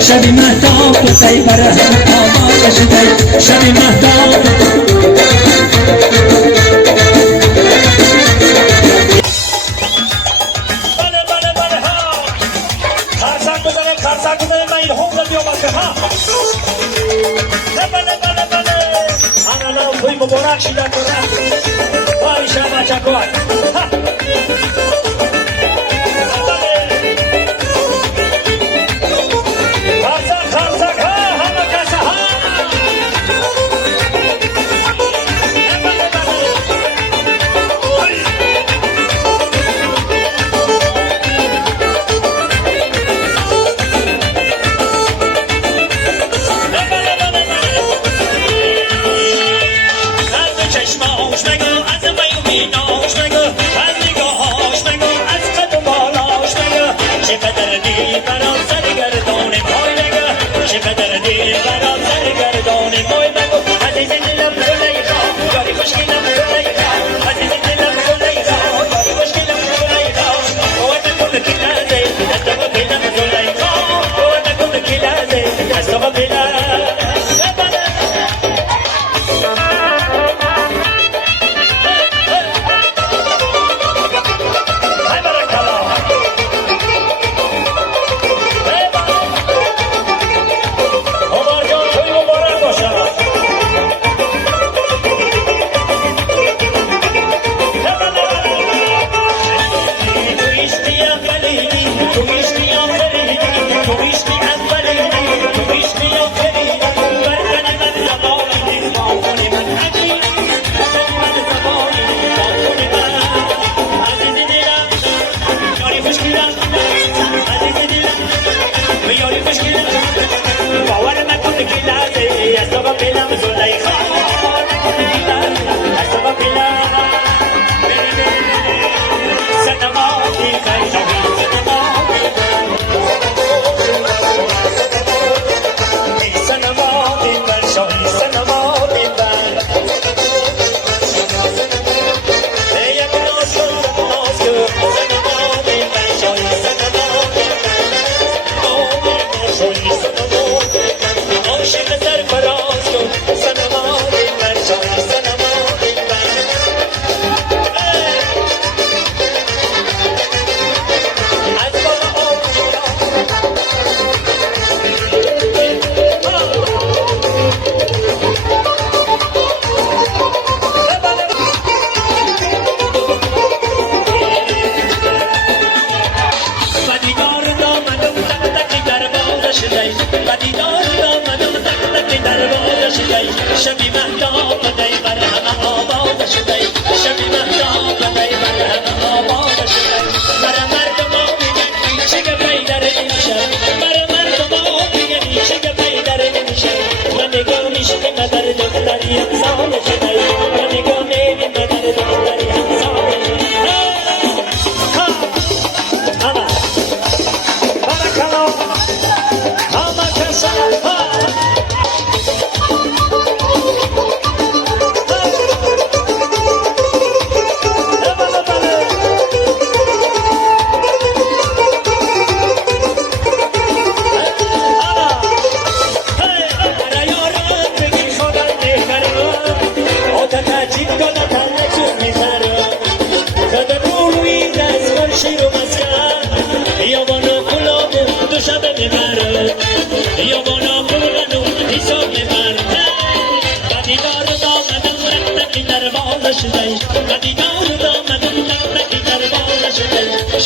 شب مهتاب تی بر هم آماده شده شب مهتاب مبارک شده کنه وای شما چکوار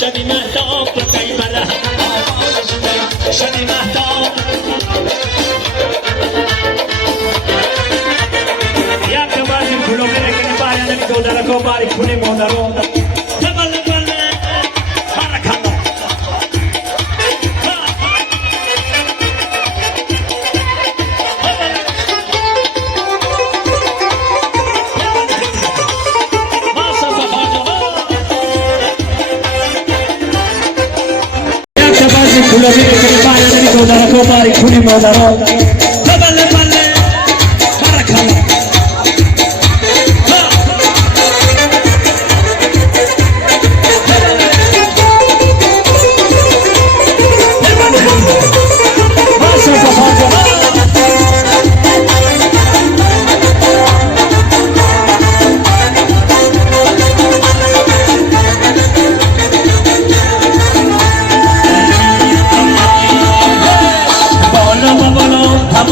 شبی مهتاب تی بر هم آماده شده شبی مهتاب یک بازی پولو میره که نباید نمیگو درکو باری پولی مادرو بله بله حرکت پولو میره که نباید نمیگو درکو باری پولی مادرو بله بله حرکت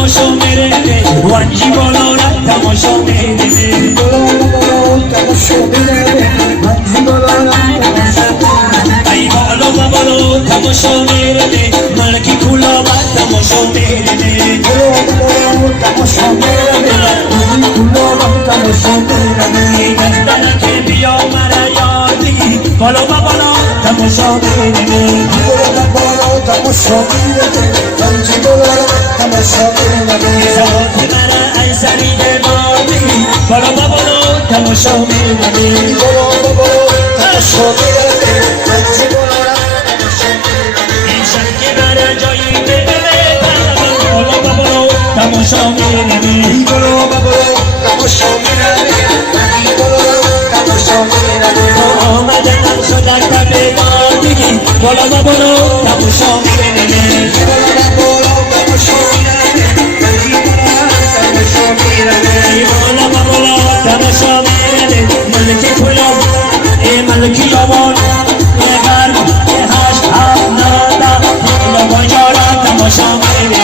تماشا میره وانجی بالا را تماشا میره ای بالا و بالا تماشا میره ملکی کولا و تماشا میره دستانه که بیا مرا یاد بگی بالا و بالا تماشا میره سوات مرا ای سرید بار بگی بالا و بالا تماشا میره این شب که مرا جایی ببره بالا و بالا تماشا میره آمدنم شدن تبه بادگی بالا و بالا تماشا میره بالا و بالا تماشا میره ملکی کلا ای ملکی یابان ای غرب ای هشت هفت نادا بالا بانجارا تماشا میره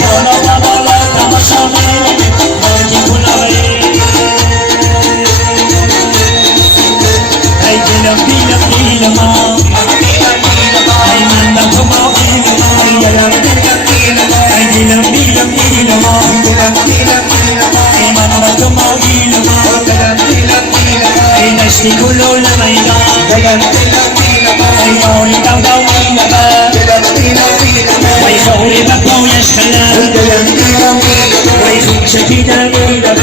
بالا و بالا تماشا میره ملکی کلا ای دلم دیلم دیلما ای من بکما دیلما ای دلم دیلم دیلما ای من بکما دیلما ای نشتی کلو لمیدان ای یاری دو دو دیلما ای خوری بکویش خلال ای خوب شکیدن دیلما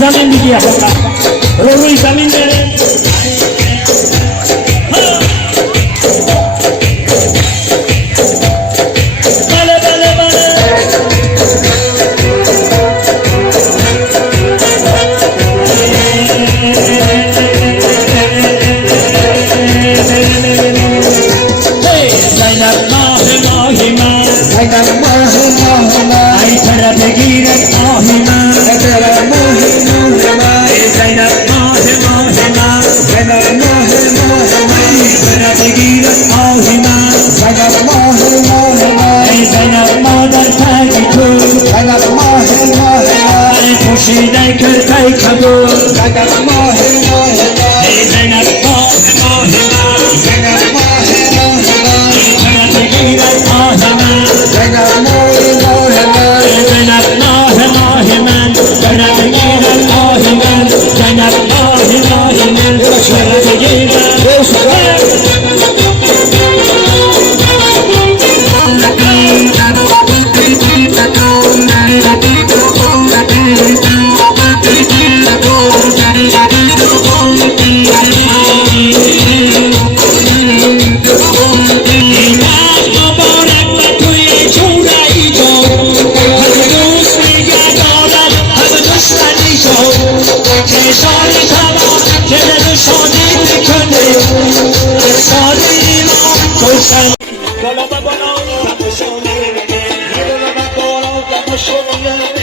زمین دیگه روی زمین بره بالا با بالا تماشا می‌بینه بالا با بالا تماشا می‌بینه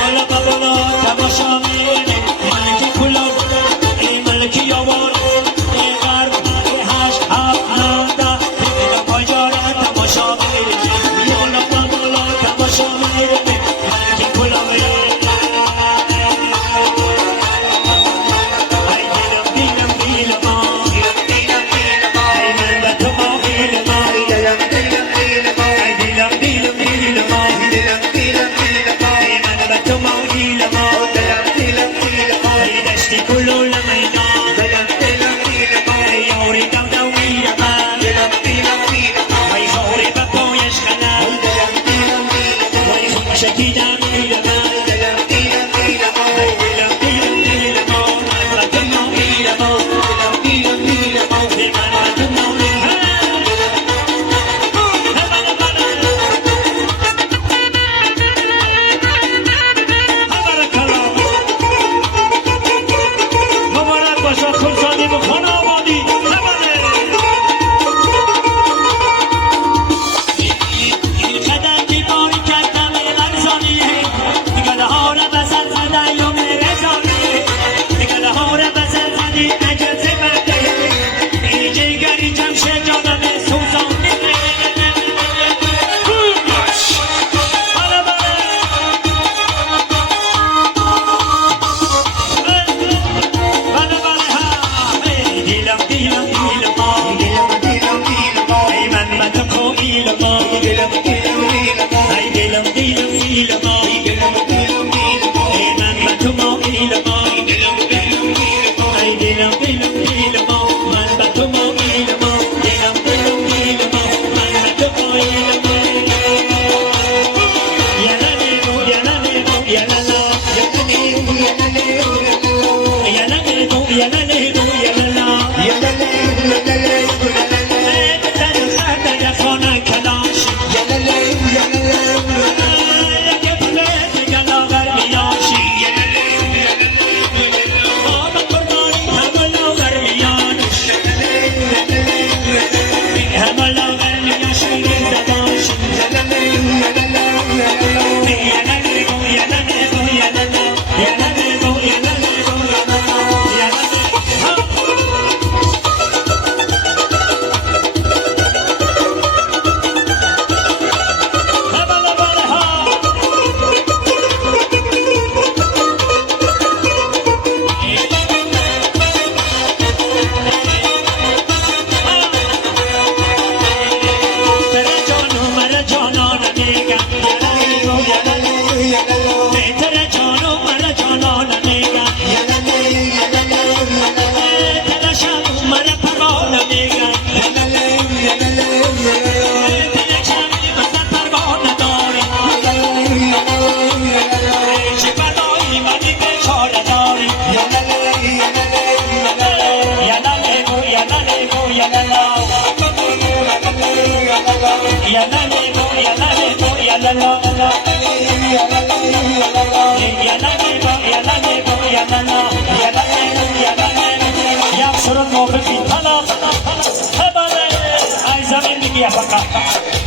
بالا با بالا تماشا می‌بینه ملکی کلاه ملکی یوان غرب هشت هفت نده پیدا پاجارا تماشا می‌بینه بالا با بالا تماشا می‌بینه ملکی کلاه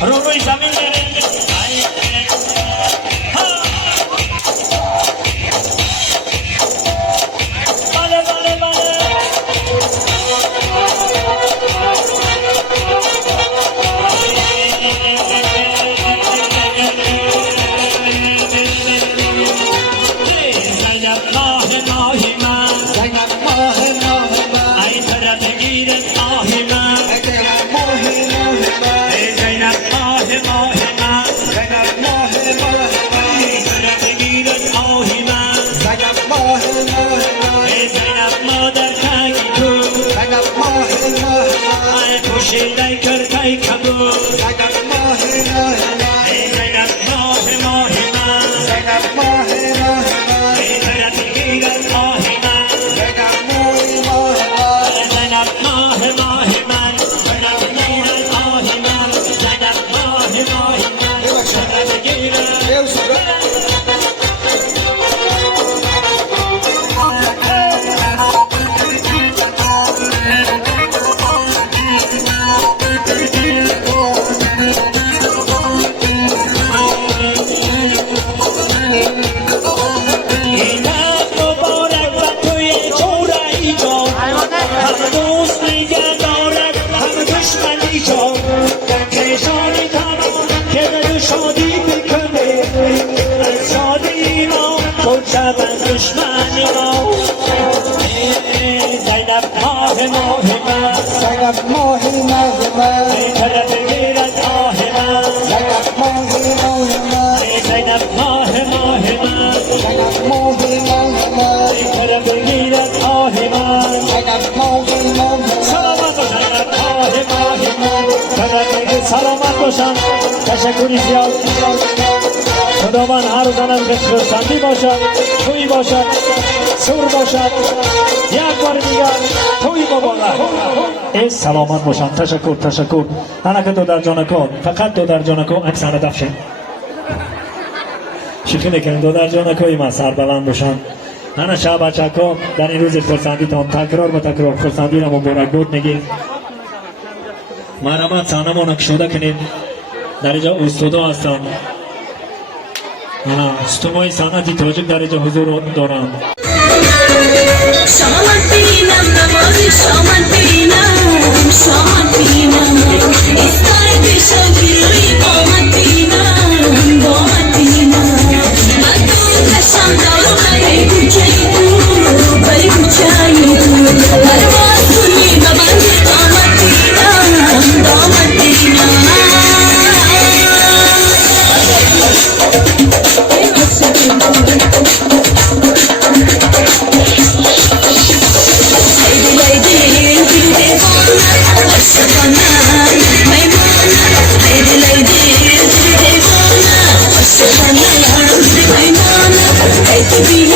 روی زمین شیدای کرتای کبو زینب ماه ماه زینب ماه ماه زینب ماه ماه بگیرد آه من سلامت باشن آه من فقط سلامت باشن تشکری زیاد خداوند هر زنم که خرسندی باشد توی باشد سور باشد یک بار دیگر توی مبارک ای سلامت باشن تشکر انا که دو در جانکو فقط دو در جانکو اکسانه دفشه شوخی میکنیم دو در جانکوی ما سربلند باشن انا شب بچکو در این روز خرسندی تان تکرار و تکرار خرسندی را مبارک بود میگیم مرحمت سانمون کشوده کنید در اینجا استودا هستم استوای صنعتی تاجیک در اینجا حضور دارم شامت بینم نمازی شامت بینم ایستای پیشم گیری بامت بینم من دور کشم دارم ای کوچه دور پرواز کنی ببندی دامت بینم Baby